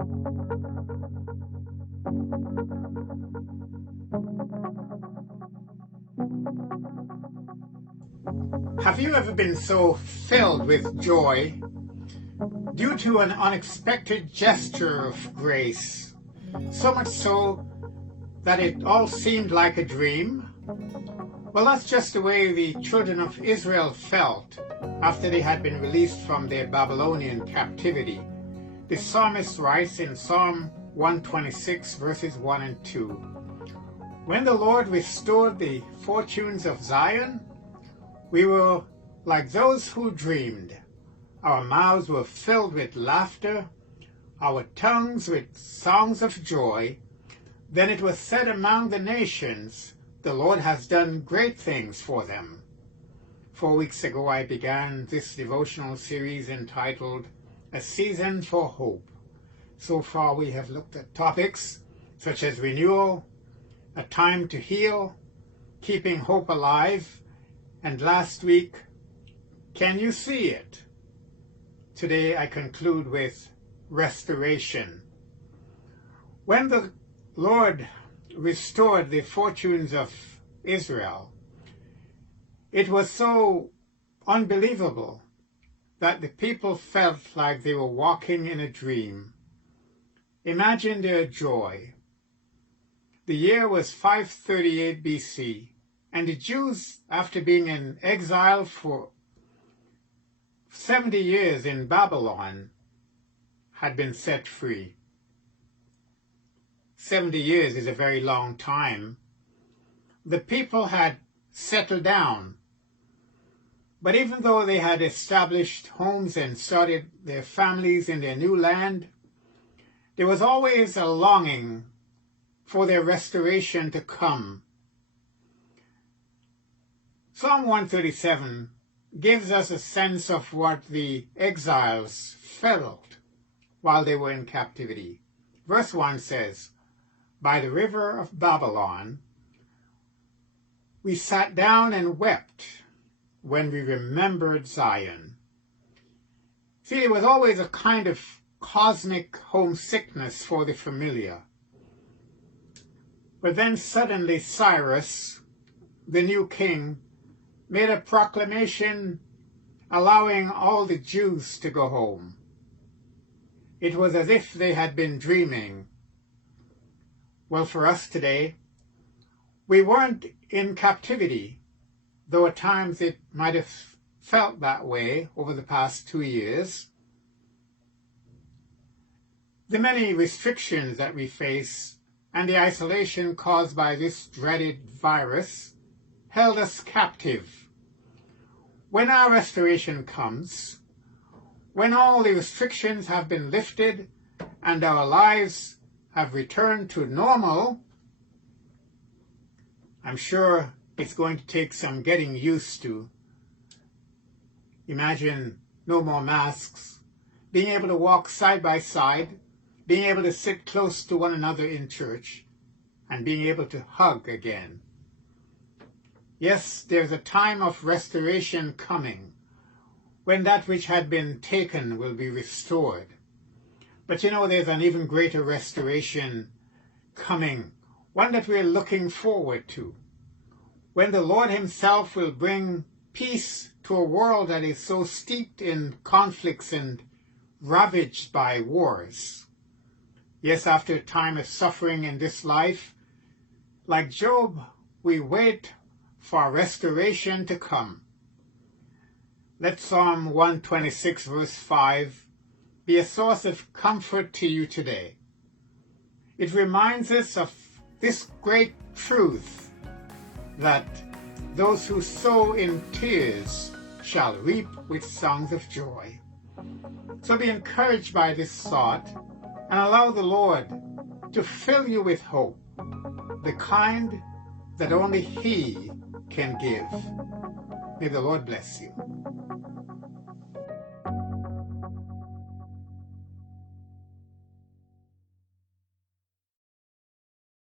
Have you ever been so filled with joy due to an unexpected gesture of grace, so much so that it all seemed like a dream? Well, that's just the way the children of Israel felt after they had been released from their Babylonian captivity. The psalmist writes in Psalm 126, verses 1 and 2, "When the Lord restored the fortunes of Zion, we were like those who dreamed. Our mouths were filled with laughter, our tongues with songs of joy. Then it was said among the nations, the Lord has done great things for them." 4 weeks ago I began this devotional series entitled A Season for Hope. So far we have looked at topics such as renewal, a time to heal, keeping hope alive, and last week, can you see it? Today I conclude with restoration. When the Lord restored the fortunes of Israel, it was so unbelievable that the people felt like they were walking in a dream. Imagine their joy. The year was 538 BC. And the Jews, after being in exile for 70 years in Babylon, had been set free. 70 years is a very long time. The people had settled down. But even though they had established homes and started their families in their new land, there was always a longing for their restoration to come. Psalm 137 gives us a sense of what the exiles felt while they were in captivity. Verse 1 says, "By the river of Babylon, we sat down and wept when we remembered Zion." See, there was always a kind of cosmic homesickness for the familiar. But then suddenly Cyrus, the new king, made a proclamation allowing all the Jews to go home. It was as if they had been dreaming. Well, for us today, we weren't in captivity, though at times it might have felt that way over the past 2 years. The many restrictions that we face and the isolation caused by this dreaded virus held us captive. When our restoration comes, when all the restrictions have been lifted and our lives have returned to normal, I'm sure it's going to take some getting used to. Imagine no more masks, being able to walk side by side, being able to sit close to one another in church, and being able to hug again. Yes, there's a time of restoration coming, when that which had been taken will be restored. But you know, there's an even greater restoration coming, one that we're looking forward to, when the Lord himself will bring peace to a world that is so steeped in conflicts and ravaged by wars. Yes, after a time of suffering in this life, like Job, we wait for restoration to come. Let Psalm 126 verse 5 be a source of comfort to you today. It reminds us of this great truth that those who sow in tears shall reap with songs of joy. So be encouraged by this thought and allow the Lord to fill you with hope, the kind that only He can give. May the Lord bless you.